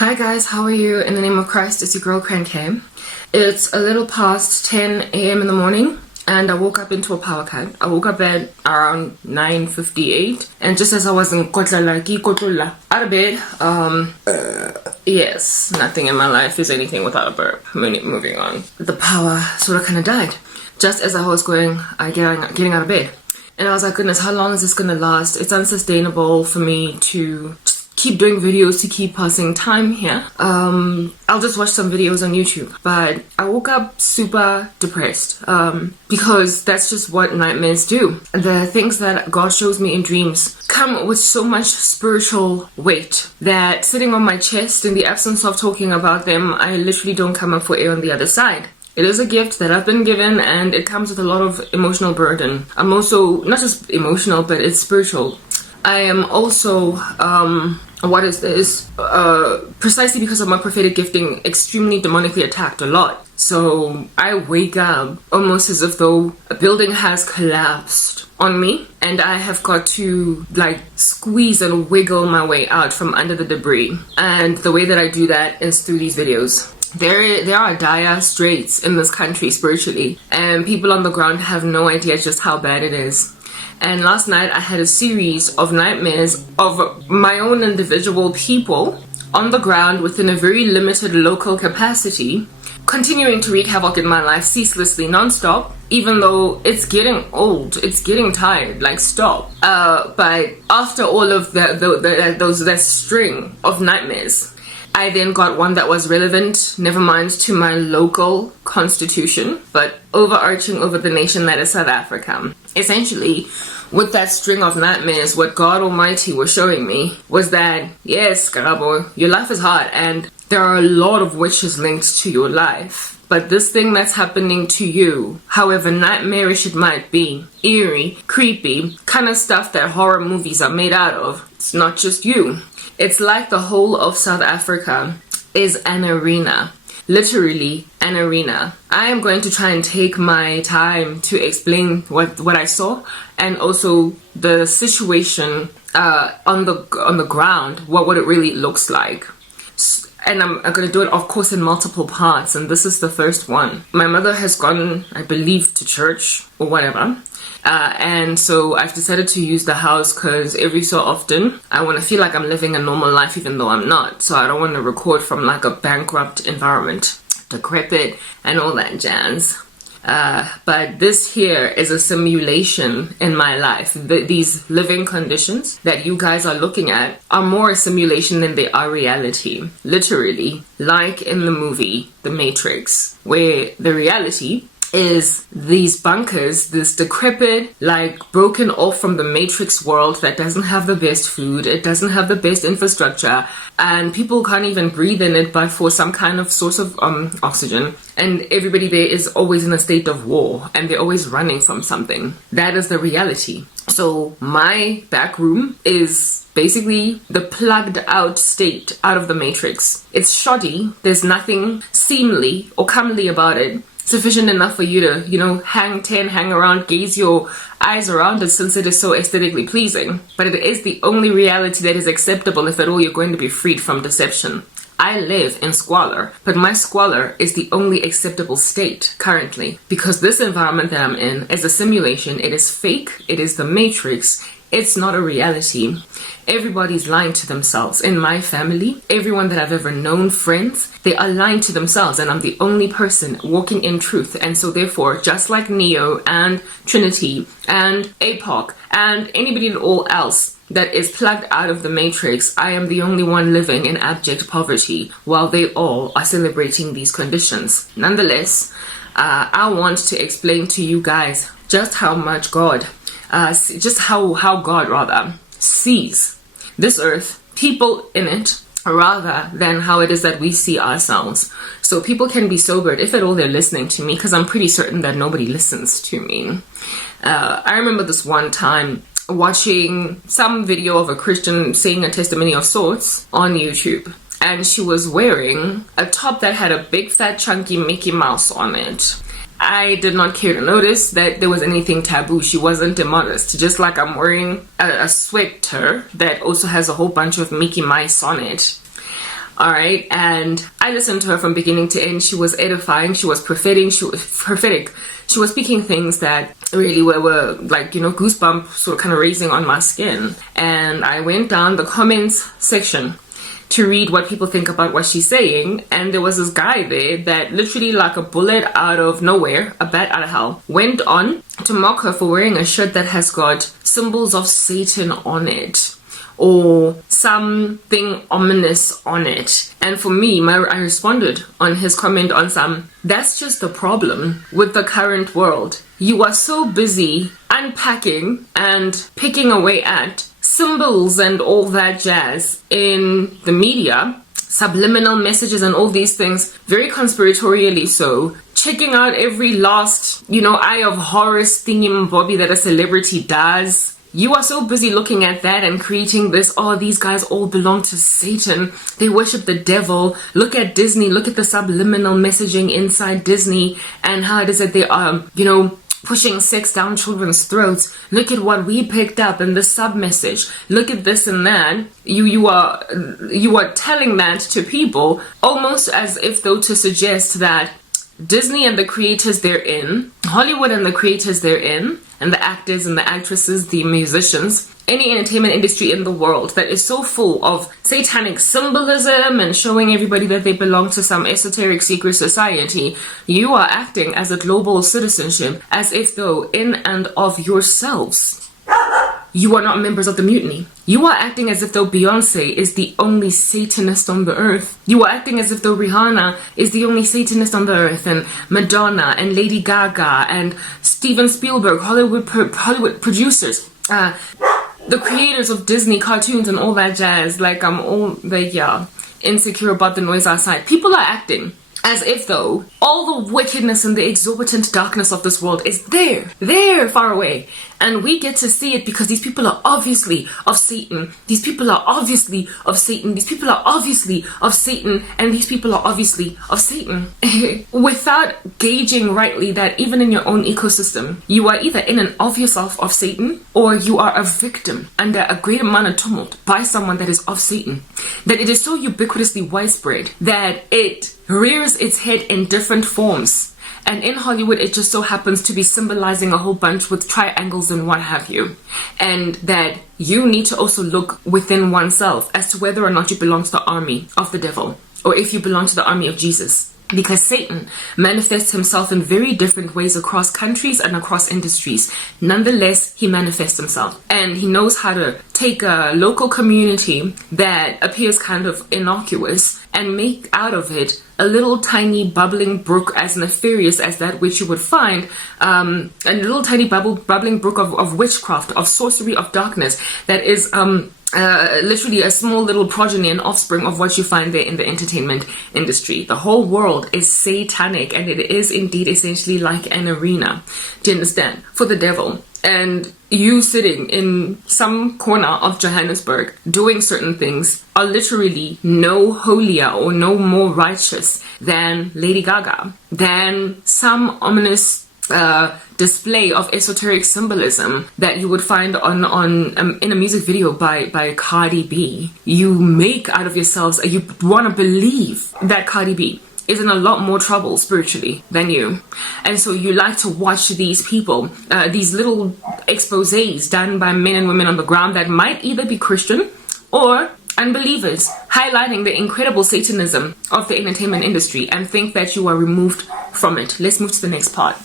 Hi guys, how are you? In the name of Christ, it's your girl Crank. It's a little past 10 a.m. in the morning and I woke up into a power cut. I woke up at around 9:58 and just as I was in out of bed, yes, nothing in my life is anything without a burp. Moving on. The power sort of kind of died just as I was getting out of bed. And I was like, goodness, how long is this gonna last? It's unsustainable for me to keep doing videos, to keep passing time here. I'll just watch some videos on YouTube. But I woke up super depressed because that's just what nightmares do. The things that God shows me in dreams come with so much spiritual weight that sitting on my chest in the absence of talking about them, I literally don't come up for air on the other side. It is a gift that I've been given and it comes with a lot of emotional burden. I'm also, not just emotional, but it's spiritual. I am also, precisely because of my prophetic gifting, extremely demonically attacked a lot. So I wake up almost as if though a building has collapsed on me and I have got to like squeeze and wiggle my way out from under the debris. And the way that I do that is through these videos. There are dire straits in this country spiritually, and people on the ground have no idea just how bad it is. And last night I had a series of nightmares of my own individual people on the ground within a very limited local capacity, continuing to wreak havoc in my life ceaselessly, non-stop, even though it's getting old, it's getting tired, like stop. But after all of that string of nightmares, I then got one that was relevant, never mind to my local constitution, but overarching over the nation that is South Africa. Essentially, with that string of nightmares, what God Almighty was showing me was that, yes, Karabo, your life is hard and there are a lot of witches linked to your life. But this thing that's happening to you, however nightmarish it might be, eerie, creepy, kind of stuff that horror movies are made out of, it's not just you. It's like the whole of South Africa is an arena. Literally an arena. I am going to try and take my time to explain what I saw and also the situation on the ground, what it really looks like. And I'm going to do it, of course, in multiple parts, and this is the first one. My mother has gone, I believe, to church or whatever. And so I've decided to use the house because every so often I want to feel like I'm living a normal life even though I'm not. So I don't want to record from like a bankrupt environment, decrepit and all that jazz. But this here is a simulation in my life. These living conditions that you guys are looking at are more a simulation than they are reality. Literally, like in the movie The Matrix, where the reality is these bunkers, this decrepit, like broken off from the Matrix world that doesn't have the best food, it doesn't have the best infrastructure, and people can't even breathe in it but for some kind of source of oxygen. And everybody there is always in a state of war and they're always running from something. That is the reality. So my back room is basically the plugged out state out of the Matrix. It's shoddy, there's nothing seemly or comely about it. Sufficient enough for you to, hang around, gaze your eyes around it since it is so aesthetically pleasing. But it is the only reality that is acceptable if at all you're going to be freed from deception. I live in squalor, but my squalor is the only acceptable state currently because this environment that I'm in is a simulation. It is fake. It is the Matrix. It's not a reality. Everybody's lying to themselves. In my family, everyone that I've ever known, friends, they are lying to themselves and I'm the only person walking in truth. And so therefore, just like Neo and Trinity and APOC and anybody at all else that is plugged out of the Matrix, I am the only one living in abject poverty while they all are celebrating these conditions. Nonetheless, I want to explain to you guys just how much God how God sees this earth, people in it, rather than how it is that we see ourselves. So people can be sobered, if at all they're listening to me, because I'm pretty certain that nobody listens to me. I remember this one time watching some video of a Christian saying a testimony of sorts on YouTube. And she was wearing a top that had a big fat chunky Mickey Mouse on it. I did not care to notice that there was anything taboo. She wasn't immodest. Just like I'm wearing a sweater that also has a whole bunch of Mickey Mouse on it. All right, and I listened to her from beginning to end. She was edifying. She was prophetic. She was speaking things that really were like, goosebumps sort of kind of raising on my skin. And I went down the comments section to read what people think about what she's saying, and there was this guy there that literally, like a bullet out of nowhere, a bat out of hell, went on to mock her for wearing a shirt that has got symbols of Satan on it, or something ominous on it. And for me, I responded on his comment on that's just the problem with the current world. You are so busy unpacking and picking away at symbols and all that jazz in the media, subliminal messages and all these things, very conspiratorially so, checking out every last, eye of Horus thingy-bobby that a celebrity does. You are so busy looking at that and creating this, these guys all belong to Satan. They worship the devil. Look at Disney. Look at the subliminal messaging inside Disney and how it is that they are, pushing sex down children's throats. Look at what we picked up in the sub-message. Look at this and that. You are telling that to people almost as if though to suggest that Disney and the creators therein, Hollywood and the creators therein, and the actors and the actresses, the musicians, any entertainment industry in the world that is so full of satanic symbolism and showing everybody that they belong to some esoteric secret society, you are acting as a global citizenship as if though in and of yourselves you are not members of the mutiny. You are acting as if though Beyonce is the only Satanist on the earth. You are acting as if though Rihanna is the only Satanist on the earth, and Madonna and Lady Gaga and Steven Spielberg, Hollywood producers, the creators of Disney cartoons and all that jazz. Like, I'm all insecure about the noise outside. People are acting as if though all the wickedness and the exorbitant darkness of this world is there, far away. And we get to see it because these people are obviously of Satan. These people are obviously of Satan. These people are obviously of Satan. And these people are obviously of Satan. Without gauging rightly that even in your own ecosystem, you are either in and of yourself of Satan, or you are a victim under a great amount of tumult by someone that is of Satan. That it is so ubiquitously widespread that it rears its head in different forms. And in Hollywood, it just so happens to be symbolizing a whole bunch with triangles and what have you. And that you need to also look within oneself as to whether or not you belong to the army of the devil, or if you belong to the army of Jesus. Because Satan manifests himself in very different ways across countries and across industries. Nonetheless, he manifests himself. And he knows how to take a local community that appears kind of innocuous and make out of it a little tiny bubbling brook as nefarious as that which you would find, a little tiny bubbling brook of witchcraft, of sorcery, of darkness that is literally a small little progeny and offspring of what you find there in the entertainment industry. The whole world is satanic, and it is indeed essentially like an arena, do you understand, for the devil. And you sitting in some corner of Johannesburg doing certain things are literally no holier or no more righteous than Lady Gaga, than some ominous display of esoteric symbolism that you would find in a music video by Cardi B. You make out of yourselves, you want to believe that Cardi B is in a lot more trouble spiritually than you. And so you like to watch these people, these little exposés done by men and women on the ground that might either be Christian or unbelievers, highlighting the incredible satanism of the entertainment industry, and think that you are removed from it. Let's move to the next part.